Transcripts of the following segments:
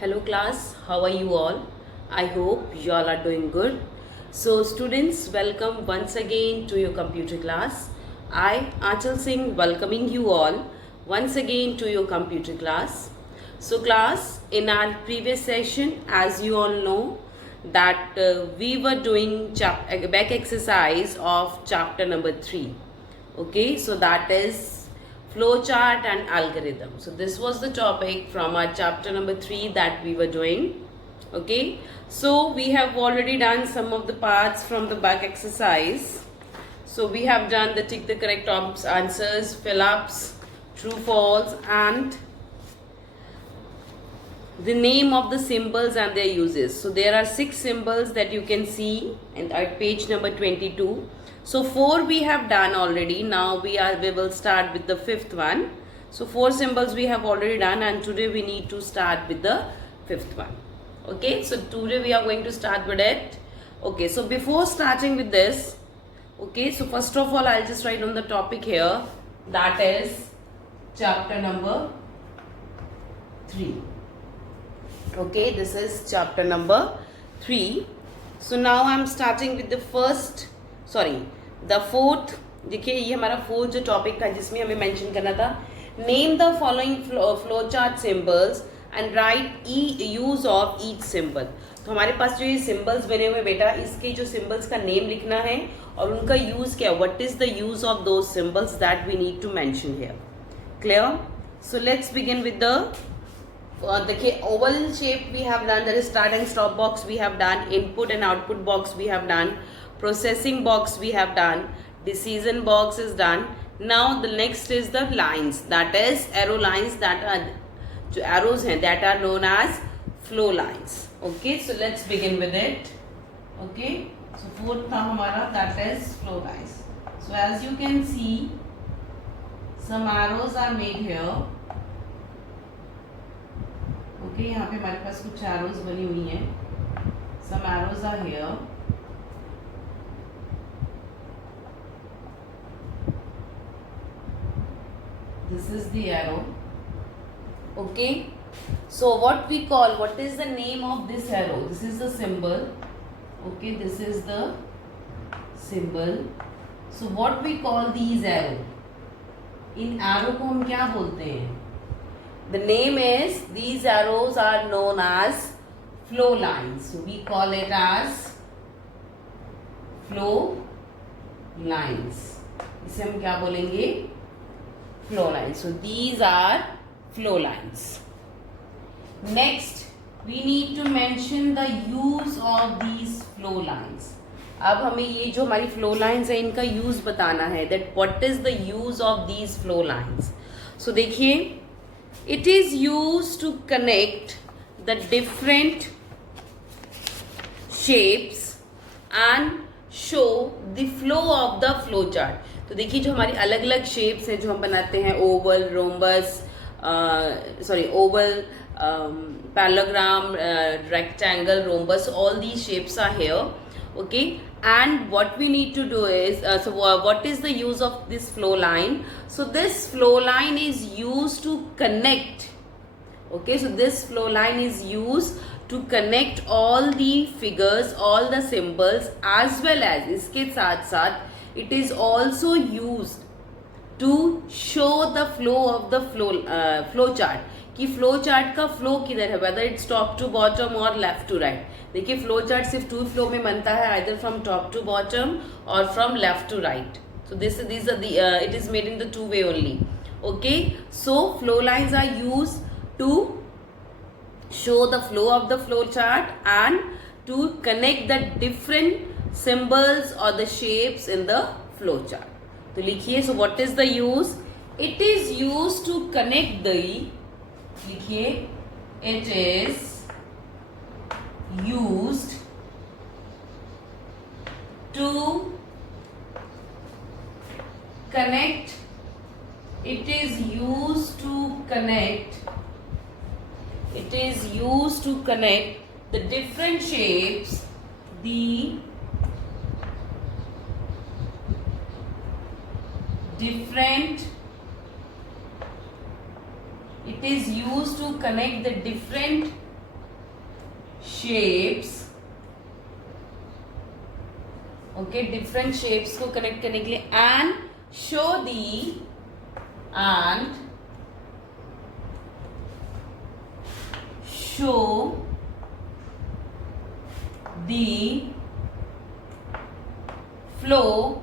Hello class, how are you all? I hope you all are doing good. So students, welcome once again to your computer class. I, Achal Singh, welcoming you all once again to your computer class. So class, in our previous session, as you all know, that we were doing back exercise of chapter number 3. Okay, so that is flowchart and algorithm. So this was the topic from our chapter number 3 that we were doing. Okay, so we have already done some of the parts from the back exercise. So we have done the tick the correct answers, fill ups, true false, and the name of the symbols and their uses. So there are 6 symbols that you can see at page number 22. So 4 we have done already. Now we will start with the 5th one. So 4 symbols we have already done, and today we need to start with the 5th one. Okay, so today we are going to start with it. Okay, so before starting with this, okay, so first of all I'll just write on the topic here, that is chapter number 3. Okay, this is chapter number 3. So now I'm starting with the the 4th. देखिए ये हमारा 4th जो topic था जिसमें हमें mention करना था, name the following flow chart symbols and right use of each symbol. तो हमारे पास जो ये सिंबल्स बने हुए बेटा, इसके जो सिंबल्स का नेम लिखना है और उनका यूज क्या, what is the use of those symbols that we need to mention here. Clear? So let's begin with the देखिए oval shape we have done, that is start and stop box we have done, input and output box we have done, processing box we have done, decision box is done. Now the next is the lines, that is arrow lines, that are जो arrows हैं that are known as flow lines. Okay, so let's begin with it. Okay, so fourth था हमारा, that is flow lines. So as you can see, some arrows are made here. Okay यहाँ पे हमारे पास कुछ arrows बनी हुई हैं. Some arrows are here. This is the arrow. Okay, so what we call, what is the name of this arrow, this is the symbol. Okay, this is the symbol. So what we call these arrow, इन arrow को हम क्या बोलते हैं? The name is, these arrows are known as flow lines. So we call it as flow lines. इसे हम क्या बोलेंगे? Flow lines. So these are flow lines. Next, we need to mention the use of these flow lines. अब हमें ये जो हमारी flow lines है इनका use बताना है. That what is the use of these flow lines? So देखिए, it is used to connect the different shapes and show the flow of the flow chart. तो देखिए जो हमारी अलग अलग shapes हैं जो हम बनाते हैं, oval, rhombus, oval, parallelogram, rectangle, rhombus, all these shapes are here. Okay, and what we need to do is, what is the use of this flow line? So this flow line is used to connect. Okay, so this flow line is used to connect all the figures, all the symbols, as well as इसके साथ साथ it is also used to show the flow of the flow chart, कि flow chart का flow किधर है, whether it's top to bottom और left to right. देखिए flow chart सिर्फ 2 फ्लो में बनता है, either from top to bottom और from left to right. So these are the it is made in the 2 way only. Okay, so flow lines are used to show the flow of the flow chart and to connect the different symbols or the shapes in the flow chart. तो लिखिए, so what is the use? It is used to connect the, लिखिए, it is used to connect, it is used to connect, it is used to connect the different shapes, the different, it is used to connect the different shapes, okay, different shapes को connect करने के लिए, and show the flow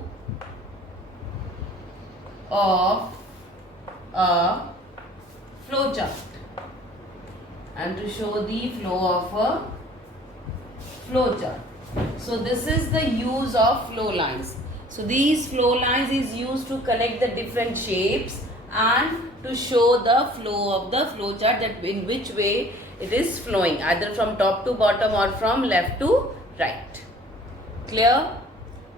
of a flowchart, and to show the flow of a flowchart. So this is the use of flow lines. So these flow lines is used to connect the different shapes and to show the flow of the flowchart, that in which way it is flowing, either from top to bottom or from left to right. Clear?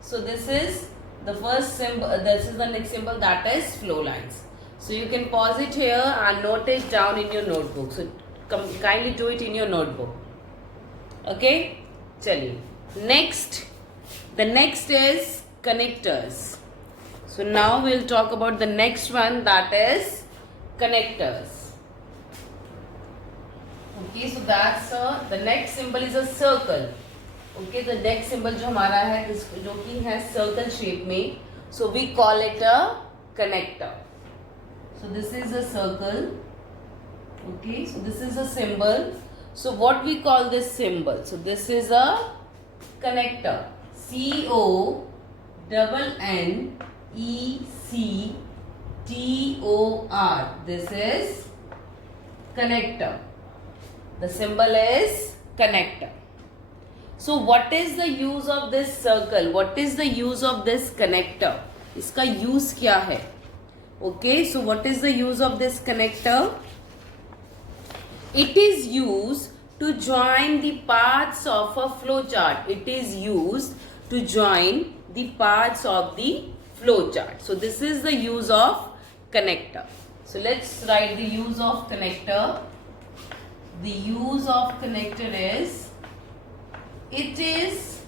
So this is the first symbol, this is the next symbol, that is flow lines. So you can pause it here and note it down in your notebook. So kindly do it in your notebook. Okay? Chaliye. Next, the next is connectors. So now we'll talk about the next one, that is connectors. Okay, so that's the next symbol is a circle. Okay, the next symbol जो हमारा है जो कि है circle shape में, so we call it a connector. So this is a circle. Okay, so this is a symbol. So what we call this symbol? So this is a connector. CONNECTOR. This is connector. The symbol is connector. So what is the use of this circle? What is the use of this connector? इसका use क्या है? Okay, so what is the use of this connector? It is used to join the parts of a flowchart. It is used to join the parts of the flowchart. So this is the use of connector. So let's write the use of connector. The use of connector is, it is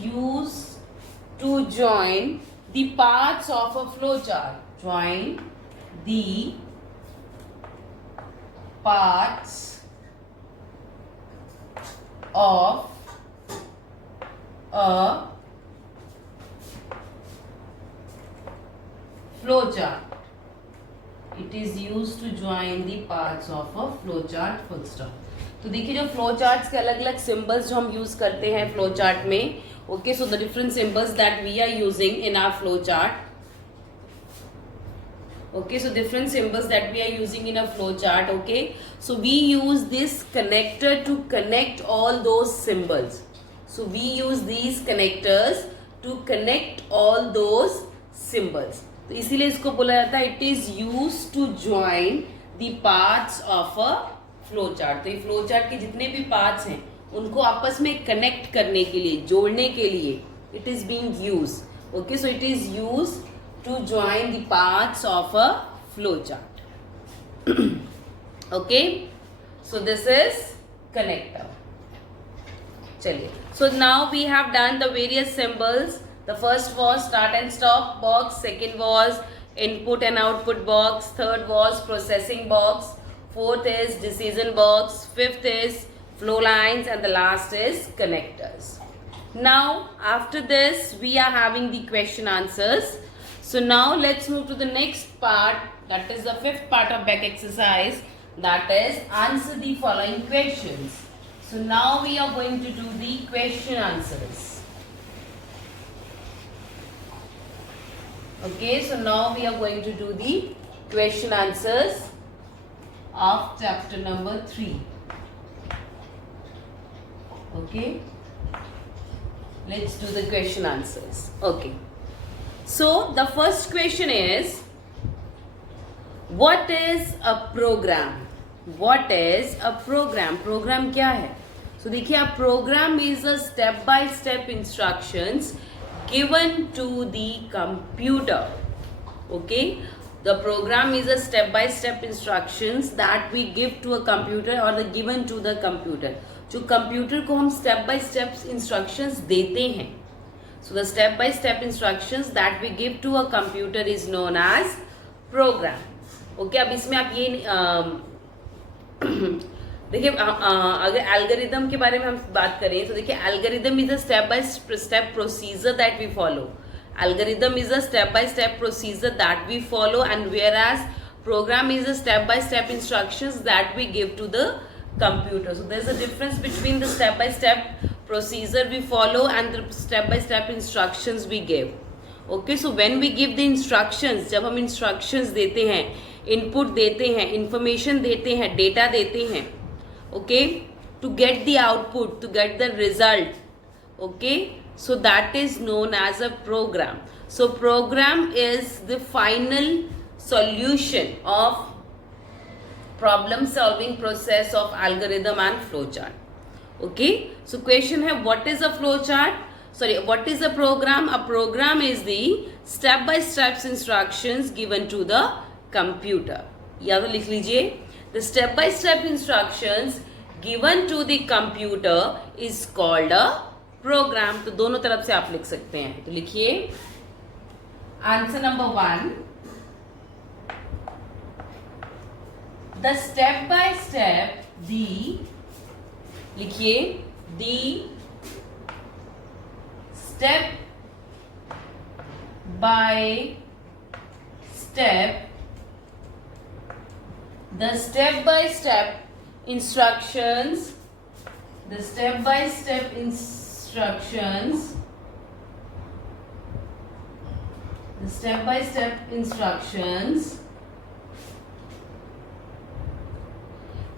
used to join the parts of a flowchart. Join the parts of a flowchart. It is used to join the parts of a flowchart. Full stop. तो देखिए जो flow charts के अलग अलग symbols जो हम use करते हैं फ्लो चार्ट में. Okay, so the different symbols that we are using in our flow chart. Okay, so different symbols that we are using in a flow chart. Okay, so we use this connector to connect all those symbols. So we use these connectors to connect all those symbols. तो इसीलिए इसको बोला जाता है it is used to join the parts of a flow chart. तो ये flow chart के जितने भी parts हैं उनको आपस में connect करने के लिए, जोड़ने के लिए it is being used. Okay, so it is used to join the parts of a flowchart. Okay, so this is connector. चलिए, so now we have done the various symbols. The first was start and stop box, second was input and output box, third was processing box, fourth is decision box, fifth is flow lines, and the last is connectors. Now after this we are having the question answers. So now let's move to the next part, that is the fifth part of back exercise, that is answer the following questions. So now we are going to do the question answers. Okay, so now we are going to do the question answers of chapter number 3. Okay, let's do the question answers. Okay. So the first question is, what is a program? What is a program? Program क्या है? So देखिए, a program is a step by step instructions given to the computer. Okay, The program is a step-by-step instructions that we give to a computer or the given to the computer. जो computer को हम step by step instructions देते हैं, so the step by step instructions that we give to a computer is known as program. Okay, अब इसमें आप ये देखिए अगर एल्गोरिदम के बारे में हम बात करें तो देखिए algorithm is a step by step procedure that we follow. Algorithm is a step-by-step procedure that we follow, and whereas program is a step-by-step instructions that we give to the computer. So there's a difference between the step-by-step procedure we follow and the step-by-step instructions we give. Okay, so when we give the instructions, जब हम instructions देते हैं, input देते हैं, information देते हैं, data देते हैं, okay, to get the output, to get the result, okay, so that is known as a program. So program is the final solution of problem solving process of algorithm and flowchart. Okay, so question है, what is a flowchart? Sorry, what is a program? A program is the step by step instructions given to the computer. या तो लिख लीजिए, the step by step instructions given to the computer is called a program. तो दोनों तरफ से आप लिख सकते हैं. तो लिखिए answer number 1, the step by step, the लिखिए the step by step, the step by step instructions, the step by step instructions, the step by step instructions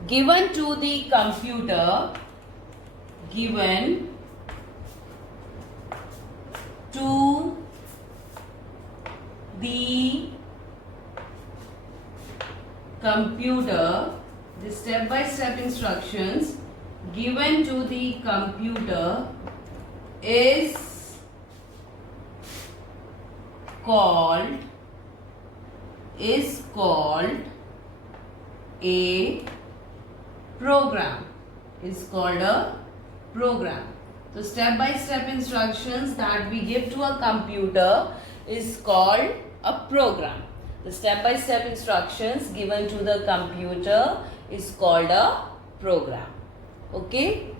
given to the computer, given to the computer, the step by step instructions given to the computer is called a program, is called a program. So step by step instructions that we give to a computer is called a program. The step by step instructions given to the computer is called a program. Okay,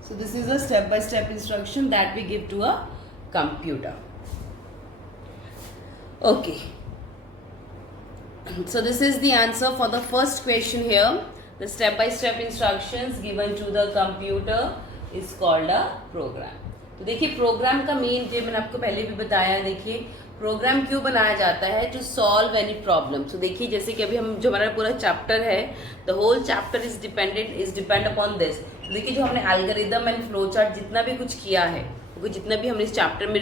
so this is a step by step instruction that we give to a computer. Okay, so this is the answer for the first question here. The step by step instructions given to the computer is called a program. तो देखिए programme का main, जो मैंने आपको पहले भी बताया, देखिए प्रोग्राम क्यों बनाया जाता है, टू सॉल्व एनी प्रॉब्लम. तो देखिए जैसे कि अभी हम जो हमारा पूरा चैप्टर है, the whole chapter is depend upon this. तो देखिए जो हमने एल्गोरिदम एंड फ्लो चार्ट जितना भी कुछ किया है, क्योंकि जितना भी हमने इस चैप्टर में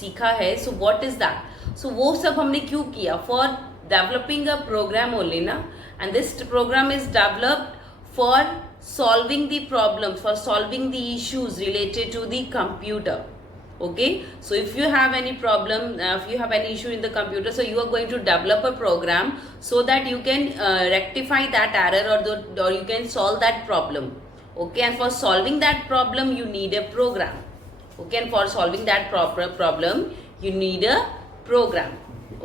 सीखा है, so what is that, so वो सब हमने क्यों किया, for developing a program only ना. And this program is developed for solving the problems, for solving the issues related to the computer. Okay, so if you have any problem, if you have any issue in the computer, so you are going to develop a program so that you can rectify that error, or you can solve that problem. Okay, and for solving that problem you need a program. Okay, and for solving that problem you need a program.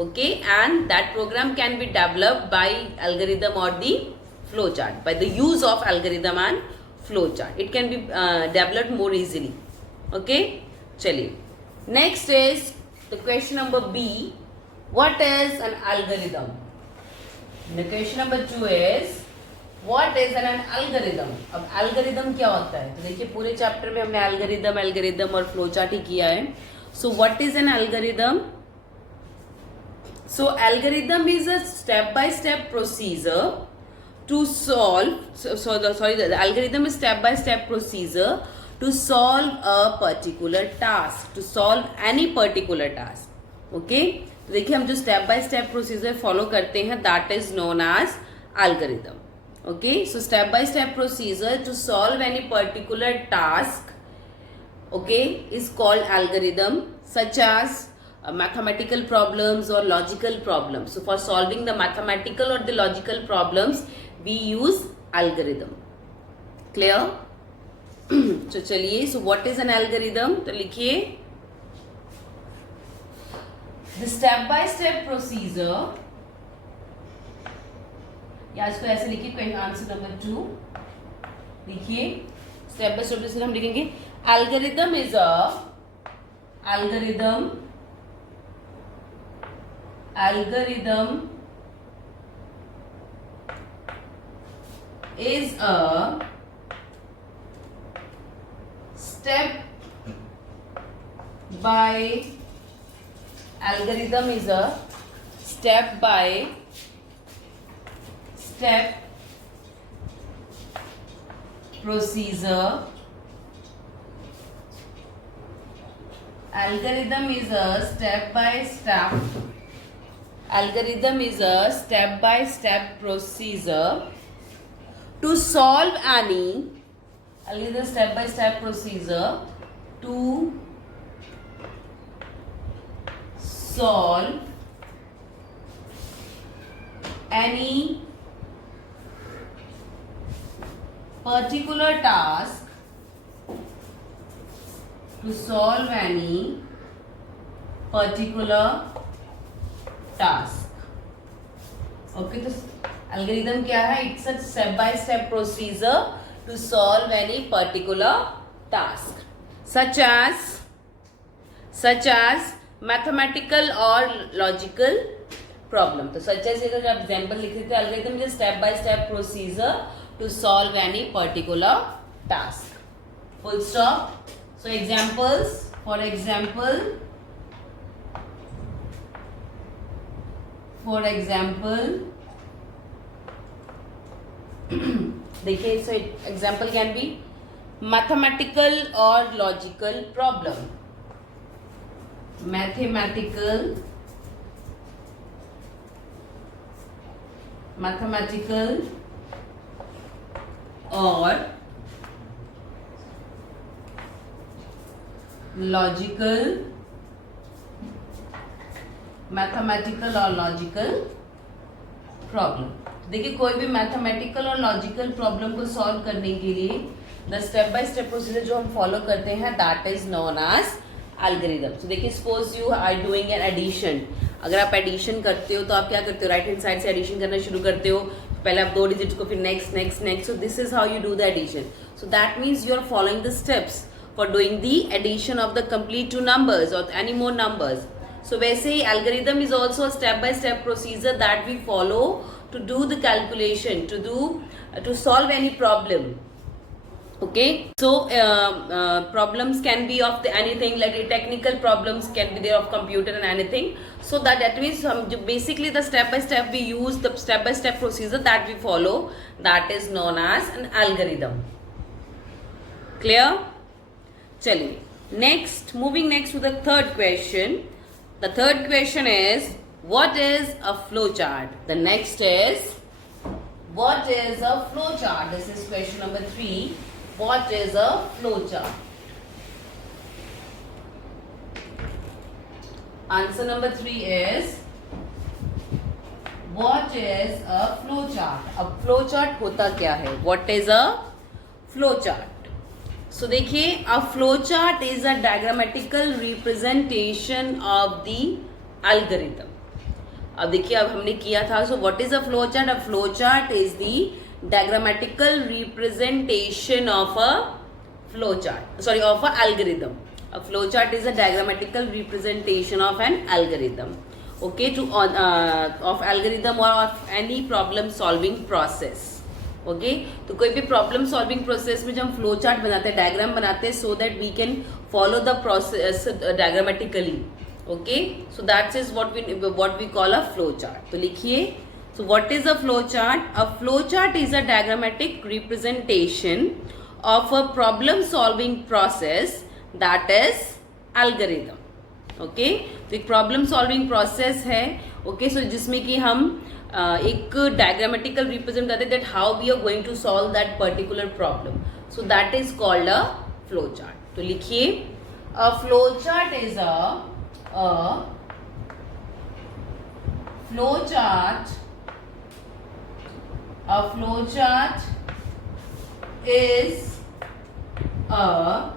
Okay, and that program can be developed by algorithm or the flowchart, by the use of algorithm and flowchart. It can be developed more easily. Okay, chaliye. Next is the question number B. What is an algorithm? The question number 2 is what is an algorithm? अब algorithm क्या होता है? तो देखिए पूरे chapter में हमने algorithm और flowchart ही किया है. So what is an algorithm? So algorithm is a step-by-step procedure to solve, the algorithm is step by step procedure to solve a particular task, to solve any particular task. Okay, तो देखिए हम जो step by step procedure follow करते हैं, that is known as algorithm. Okay, so step by step procedure to solve any particular task, okay, is called algorithm. Such as mathematical problems or logical problems. So for solving the mathematical or the logical problems, we use algorithm. Clear? So चलिए, so what is an algorithm? तो लिखिए, the step by step procedure, या इसको ऐसे लिखिए, question answer number 2 लिखिए, step by step procedure हम लिखेंगे, algorithm is a step by step procedure. Algorithm is a step by step procedure to solve any step by step procedure to solve any particular task, Okay, तो algorithm क्या है? It's a step by step procedure to solve any particular task, such as mathematical or logical problem. तो such as अगर आप example लिख रहे थे, algorithm is a step by step procedure to solve any particular task. Full stop. So examples, for example, देखिए, so example can be mathematical or logical problem. Mathematical or logical problem. देखिए, कोई भी mathematical और logical problem को solve करने के लिए the step by step procedure जो हम फॉलो करते हैं, that is known as algorithm. तो देखिए, suppose you are doing an addition. अगर आप एडिशन करते हो तो आप क्या करते हो? राइट हैंड साइड से एडिशन करना शुरू करते हो. पहले आप 2 डिजिट्स को, फिर next. So this is how you do the addition. So that means you are following the steps for doing the addition of the complete 2 numbers और एनी मोर नंबर्स. So वैसे ही algorithm is also a step by step procedure that we follow to do the calculation, to solve any problem. Okay, so problems can be of anything, like technical problems can be there of computer and anything. So that means basically the step by step we use, the step by step procedure that we follow, that is known as an algorithm. Clear? चलिए, moving next to the third question. The third question is, what is a flowchart? The next is, what is a flowchart? This is question number 3. What is a flowchart? Answer number 3 is, what is a flowchart? A flowchart होता क्या है? What is a flowchart? So देखिए, a flowchart is a diagrammatical representation of the algorithm. अब देखिए, अब हमने किया था. So what is a flowchart? A flowchart is the diagrammatical representation of a flowchart. Sorry, of a algorithm. A flowchart is a diagrammatical representation of an algorithm. Okay, of algorithm or of any problem solving process. Okay, तो कोई भी problem solving process में जब हम flow chart बनाते हैं, diagram बनाते हैं, so that we can follow the process diagrammatically. Okay, so that is what we call a flow chart. तो लिखिए, so what is a flow chart? A flow chart is a diagrammatic representation of a problem solving process that is algorithm. Okay, तो एक problem solving process है. Okay, so जिसमें कि हम एक diagrammatical represent करते हैं that how we are going to solve that particular problem. So that is called a flow chart. तो लिखिए, अ flow chart is a flowchart is a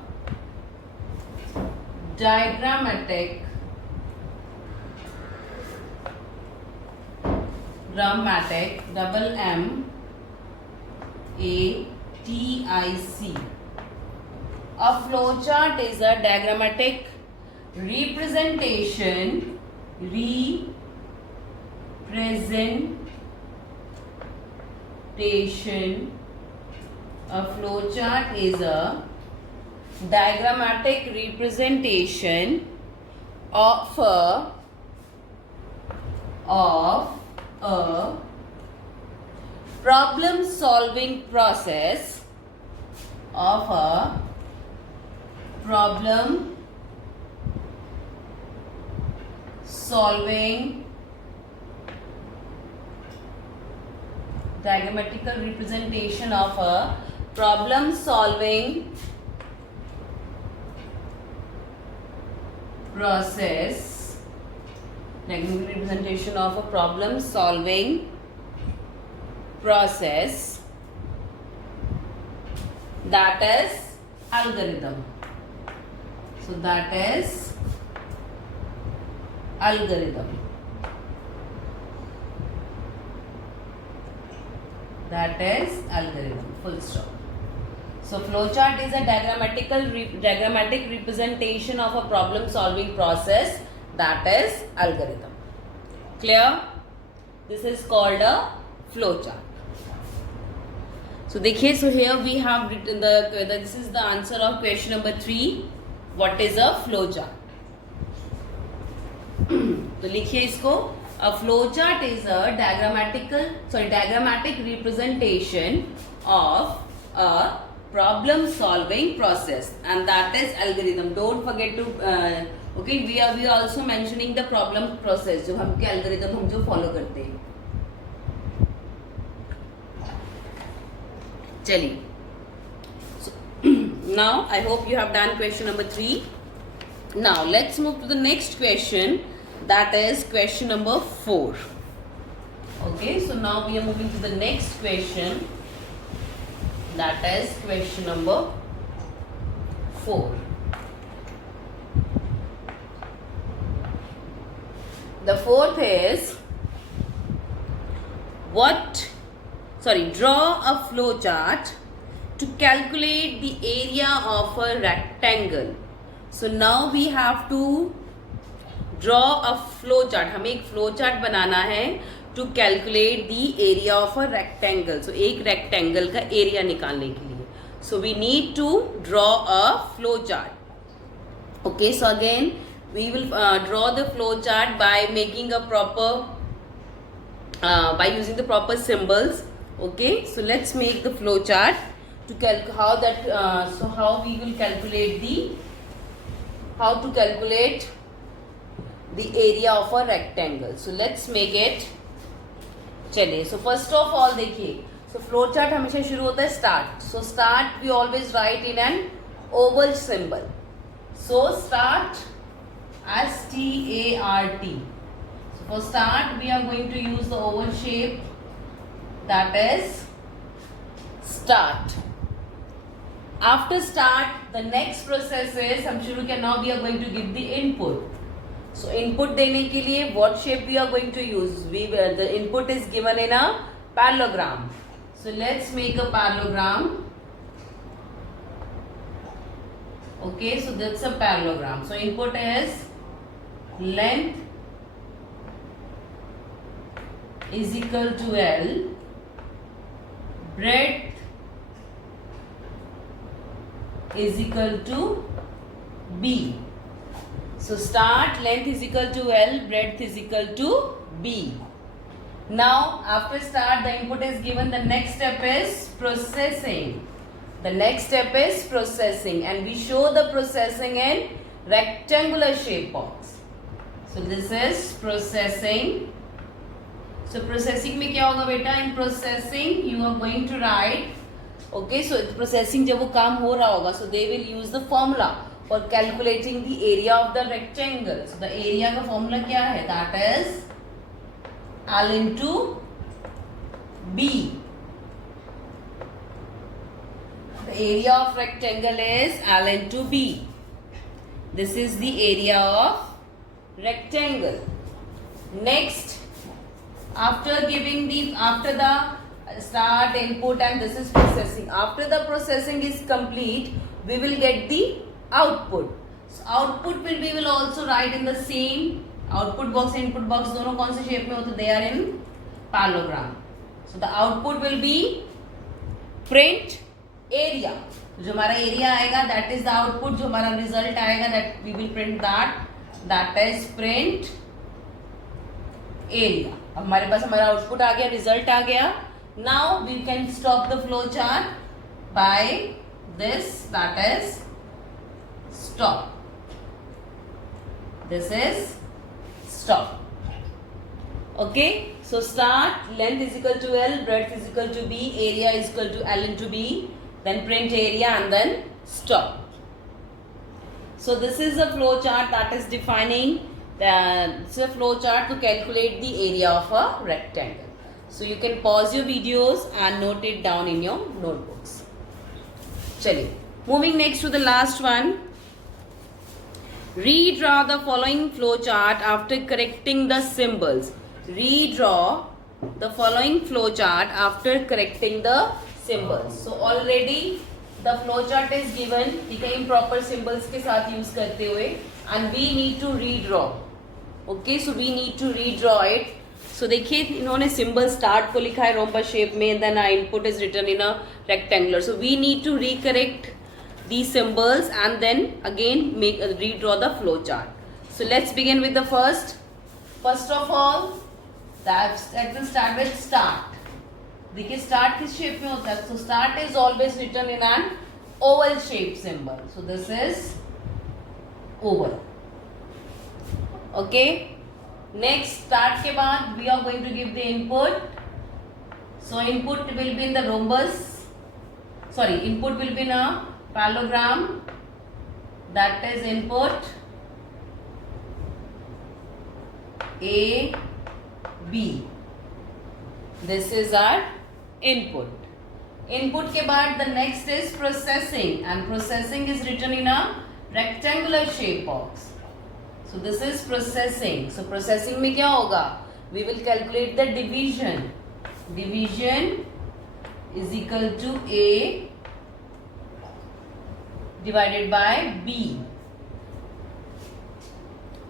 diagrammatic double M A T I C. A flowchart is a diagrammatic representation A flowchart is a diagrammatic representation of a problem solving process diagrammatical representation of a problem solving process, diagrammatical representation of a problem solving process, that is algorithm. So that is algorithm. That is algorithm. Full stop. So flowchart is a diagrammatic representation of a problem solving process, that is algorithm. Clear? This is called a flowchart. So देखिए, so here we have written this is the answer of question number 3. What is a flowchart? तो लिखिए इसको. A flowchart is a diagrammatic representation of a problem solving process, and that is algorithm. Don't forget to okay, we are also mentioning the problem process, जो हम के algorithm हम जो follow करते हैं. चलिए. So now I hope you have done question number 3. Now let's move to the next question. That is question number 4. Okay, so now we are moving to the next question. That is question number 4. The fourth is draw a flowchart to calculate the area of a rectangle. So now we have to draw a flowchart. हमें एक flowchart बनाना है to calculate the area of a rectangle. So एक rectangle का area निकालने के लिए. So we need to draw a flowchart. Okay, so again we will draw the flowchart by making a proper by using the proper symbols. Okay, so let's make the flowchart to calculate how we will calculate the area of a rectangle. So let's make it. चलिए, so first of all देखिए, so flowchart हमेशा शुरू होता है start. So start we always write in an oval symbol. So start START. So for start we are going to use the oval shape, that is start. After start, the next process is हम शुरू किया. Now we are going to give the input. So input देने के लिए what shape we are going to use? The input is given in a parallelogram. So let's make a parallelogram. Okay, so that's a parallelogram. So input is length is equal to L, breadth is equal to B. So start, length is equal to L, breadth is equal to B. Now after start the input is given, the next step is processing. The next step is processing, and we show the processing in rectangular shape box. So this is processing. So processing में क्या होगा बेटा? In processing you are going to write. Okay, so processing जब वो काम हो रहा होगा, so they will use the formula for calculating the area of the rectangle. So the area का formula क्या है? That is L into B. The area of rectangle is L into B. This is the area of rectangle. Next, after the start, input, and this is processing. After the processing is complete, we will get the output. So output we will also write in the same output box, input box दोनों कौन से shape में होते? They are in parallelogram. So the output will be print area. जो हमारा area आएगा that is the output. जो हमारा result आएगा that we will print that is print area. अब हमारे पास हमारा output आ गया, result आ गया. Now we can stop the flow chart by this, that is stop. This is stop. Okay, so start, length is equal to L, breadth is equal to B, area is equal to L into B, then print area and then stop. So this is a flow chart that is defining it's a flow chart to calculate the area of a rectangle. So you can pause your videos and note it down in your notebooks. Chaliye, moving next to the last one. Redraw the following flow chart after correcting the symbols. Redraw the following flow chart after correcting the symbols. So already the flow chart is given, ठीक है, improper symbols के साथ use करते हुए, and we need to redraw. Okay, so we need to redraw it. So देखिए इन्होंने symbol start को लिखा है rhombus shape में, then our input is written in a rectangular. So we need to recorrect these symbols and then again redraw the flow chart. So let's begin with the first. First of all, that will start with start. देखिए start किस shape में होता है? So start is always written in an oval shape symbol. So this is oval. Okay. Next, start के बाद we are going to give the input. So input will be in the rhombus. Sorry, input will be in a parallelogram. That is input A, B. This is our input. Input के बाद the next is processing, and processing is written in a rectangular shape box. So this is processing. So processing में क्या होगा? We will calculate the division. Division is equal to A divided by B.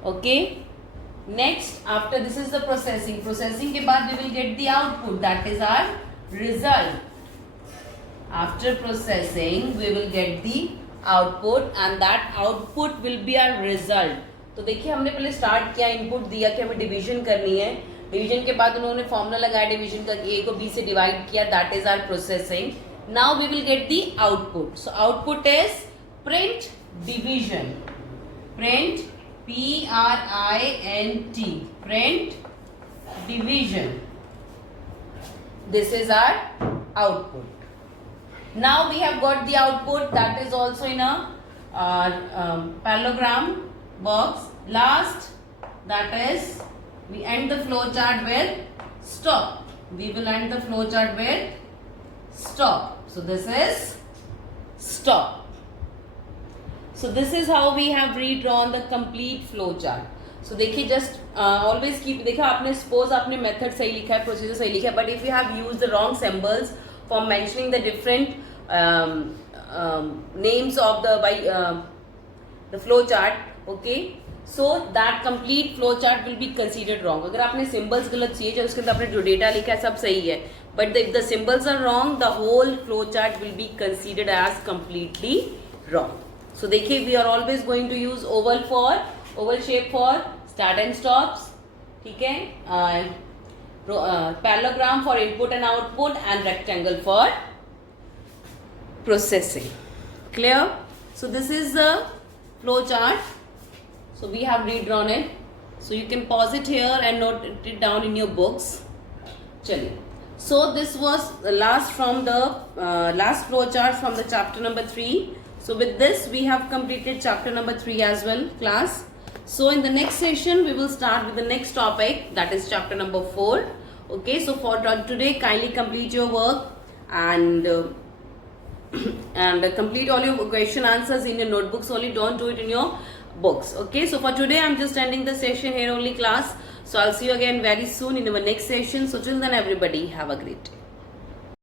Okay. Next, after this is the processing. Processing के बाद we will get the output. That is our result. After processing, we will get the output, and that output will be our result. तो देखिए हमने पहले start किया, input दिया कि हमें डिवीजन करनी है. डिवीजन के बाद उन्होंने फॉर्मूला लगाया डिवीजन का, ए को बी से डिवाइड किया. That is our processing. Now we will get the output. So output is print division. Print PRINT. Print division. This is our output. Now we have got the output that is also in a parallelogram box. Last, that is we end the flow chart with stop. We will end the flow chart with stop. So this is stop. So this is how we have redrawn the complete flow chart. So देखिए just always keep, देखा आपने suppose आपने method सही लिखा है, procedure सही लिखा है, but if you have used the wrong symbols for mentioning the different names of the flow chart, okay, so that complete flow chart will be considered wrong. अगर आपने symbols गलत चाहिए जो उसके अंदर आपने जो data लिखा है सब सही है, but if the symbols are wrong, the whole flow chart will be considered as completely wrong. So देखिए we are always going to use oval shape for start and stops, ठीक है, parallelogram for input and output, and rectangle for processing. Clear? So this is the flow chart. So we have redrawn it. So you can pause it here and note it down in your books. चलिए. So this was the last from the last flow chart from the chapter number 3. So with this we have completed chapter number 3 as well, class. So in the next session, we will start with the next topic, that is chapter number 4. Okay, so for today, kindly complete your work and complete all your question answers in your notebooks only. Don't do it in your books. Okay, so for today, I'm just ending the session here only, class. So I'll see you again very soon in our next session. So till then, everybody, have a great day.